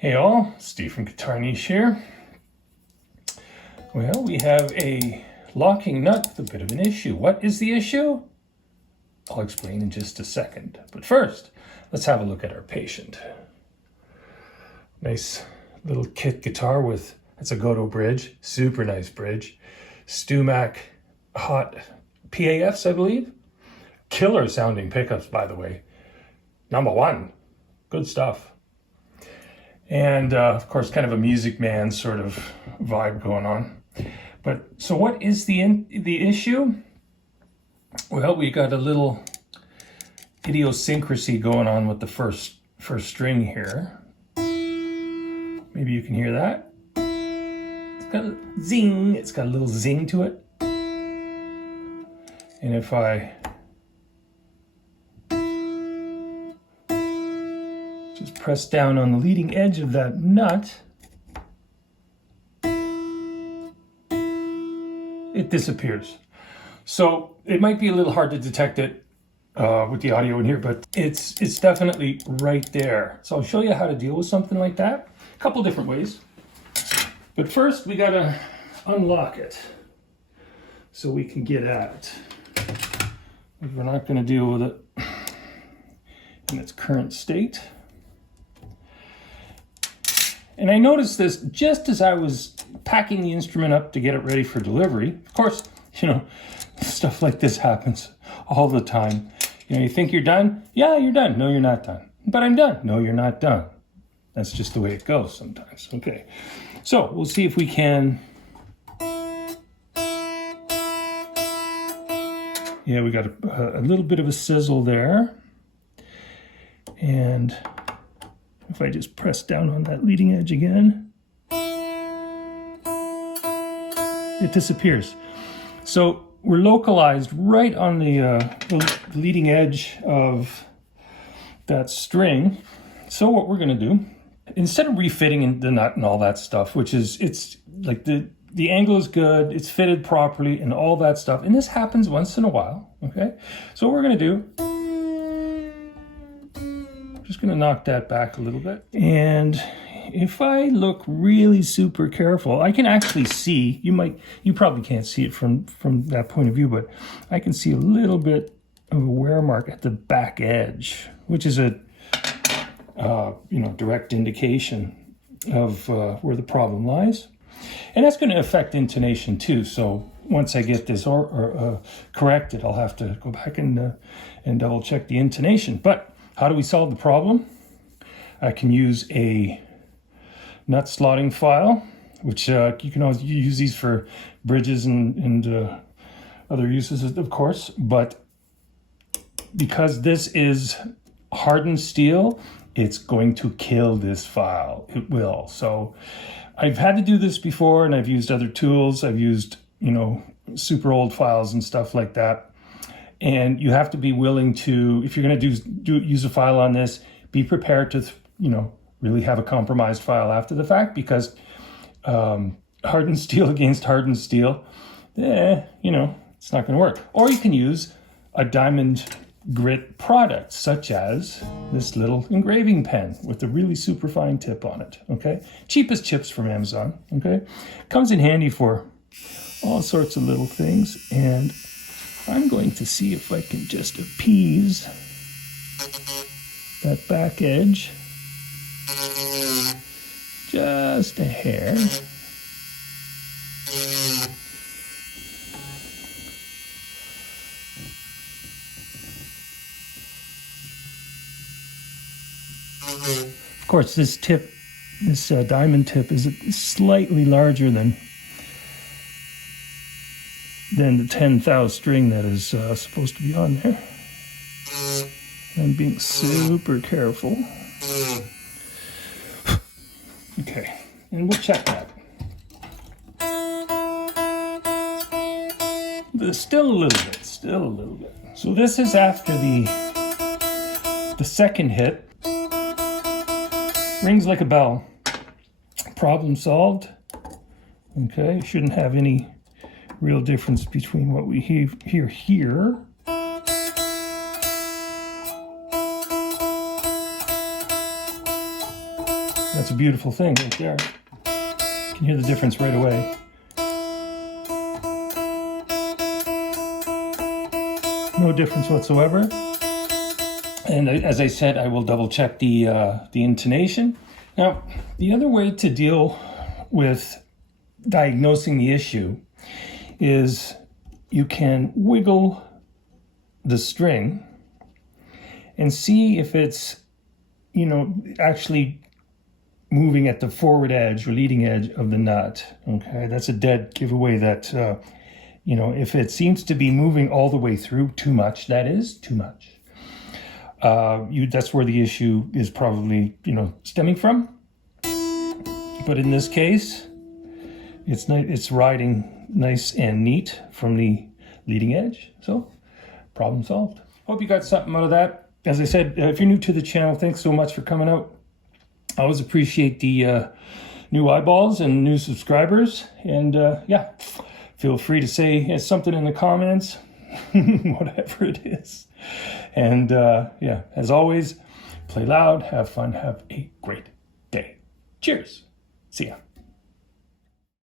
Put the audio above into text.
Hey all, Steve from GuitarNiche here. Well, we have a locking nut with a bit of an issue. What is the issue? I'll explain in just a second. But first, let's have a look at our patient. Nice little kit guitar with, it's a Godot bridge, super nice bridge. Stumac hot PAFs, I believe. Killer sounding pickups, by the way. #1, good stuff. And of course, kind of a Music Man sort of vibe going on. But so what is the issue? Well, we got a little idiosyncrasy going on with the first string here. Maybe you can hear that. It's got a zing. It's got a little zing to it. And if I just press down on the leading edge of that nut, it disappears. So it might be a little hard to detect it with the audio in here, but it's definitely right there. So I'll show you how to deal with something like that. A couple different ways. But first we gotta unlock it so we can get at it. We're not gonna deal with it in its current state. And I noticed this just as I was packing the instrument up to get it ready for delivery. Of course, you know, stuff like this happens all the time. You know, you think you're done? Yeah, you're done. No, you're not done. But I'm done. No, you're not done. That's just the way it goes sometimes. Okay, so we'll see if we can. Yeah, we got a little bit of a sizzle there. And if I just press down on that leading edge again, it disappears. So we're localized right on the leading edge of that string. So what we're gonna do, instead of refitting the nut and all that stuff, which is, it's like the angle is good, it's fitted properly and all that stuff, and this happens once in a while, okay? So what we're gonna do, just gonna knock that back a little bit. And if I look really super careful, I can actually see, you probably can't see it from that point of view, but I can see a little bit of a wear mark at the back edge, which is a direct indication of where the problem lies. And that's gonna affect intonation too. So once I get this corrected, I'll have to go back and double check the intonation. But how do we solve the problem? I can use a nut slotting file, which you can always use these for bridges and other uses, of course. But because this is hardened steel, it's going to kill this file. It will. So I've had to do this before, and I've used other tools. I've used, super old files and stuff like that. And you have to be willing to, if you're going to use a file on this, be prepared to, really have a compromised file after the fact, because hardened steel against hardened steel, it's not going to work. Or you can use a diamond grit product, such as this little engraving pen with a really super fine tip on it, okay? Cheapest chips from Amazon, okay? Comes in handy for all sorts of little things, and I'm going to see if I can just appease that back edge just a hair. Of course, this diamond tip is slightly larger than the 10th string that is supposed to be on there. I'm being super careful. Okay, and we'll check that. Still a little bit. So this is after the second hit. Rings like a bell. Problem solved. Okay, shouldn't have any real difference between what we hear here. That's a beautiful thing right there. You can hear the difference right away. No difference whatsoever. And as I said, I will double check the intonation. Now, the other way to deal with diagnosing the issue is you can wiggle the string and see if it's, actually moving at the forward edge or leading edge of the nut. Okay, that's a dead giveaway that, if it seems to be moving all the way through too much, that is too much. That's where the issue is probably, stemming from. But in this case, it's riding nice and neat from the leading edge. So, problem solved. Hope you got something out of that. As I said, if you're new to the channel, thanks so much for coming out. I always appreciate the new eyeballs and new subscribers. And feel free to say something in the comments, whatever it is. And as always, play loud, have fun, have a great day. Cheers. See ya.